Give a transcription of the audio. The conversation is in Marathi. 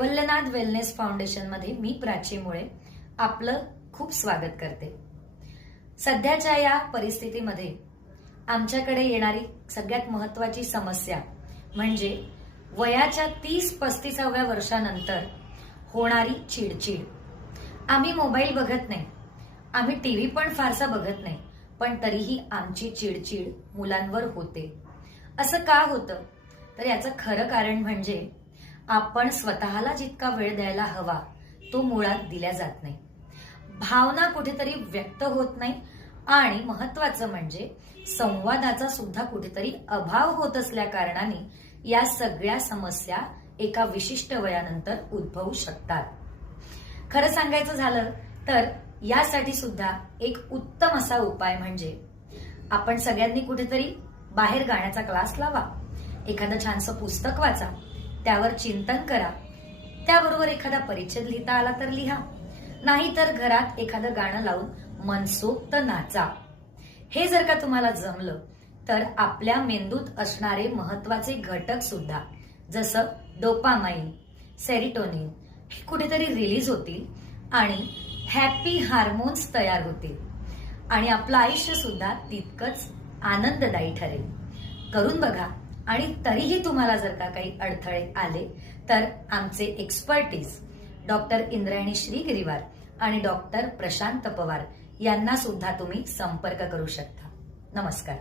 वल्लनाथ वेलनेस फाउंडेशन मध्ये मी प्राची मुळे आपलं खूप स्वागत करते। सध्याच्या या परिस्थितीमध्ये आमच्याकडे येणारी सगळ्यात महत्त्वाची समस्या म्हणजे वयाच्या 30-35व्या वर्षानंतर होणारी चिडचिड। आम्ही मोबाईल बघत नाही, आम्ही टीव्ही पण फारसा बघत नाही, पण तरीही आमची चिडचिड मुलांवर होते। असं का होतं? तर याचं खरं कारण म्हणजे आपण स्वतःला जितका वेळ द्यायला हवा तो मुळात दिला जात नाही, भावना कुठेतरी व्यक्त होत नाही आणि महत्त्वाचं म्हणजे संवादाचा सुद्धा कुठेतरी अभाव होत असल्या कारणाने या सगळ्या समस्या एका विशिष्ट वयानंतर उद्भवू शकतात। खरं सांगायचं झालं तर यासाठी सुद्धा एक उत्तम असा उपाय म्हणजे आपण सगळ्यांनी कुठेतरी बाहेर गाण्याचा क्लास लावा, एखादं छानसं पुस्तक वाचा, त्यावर चिंतन करा, त्याबरोबर एखादा परिच्छेद लिहिता आला तर लिहा, नाहीतर घरात एखादं गाणं लावून मनसोक्त नाचा। हे जर का तुम्हाला जमलं तर आपल्या मेंदूत असणारे महत्त्वाचे घटक सुद्धा जसं डोपामाइन, सेरोटोनिन हे कुठेतरी रिलीज होतील आणि हॅपी हार्मोन्स तयार होतील आणि आपलं आयुष्य सुद्धा तितकंच आनंददायी ठरेल। करून बघा आणि तरीही तुम्हाला जर का काही अडथळे आले तर आमचे एक्सपर्टीज डॉक्टर इंद्रायणी श्रीगिरीवार आणि डॉक्टर प्रशांत पवार यांना सुद्धा तुम्ही संपर्क करू शकता। नमस्कार।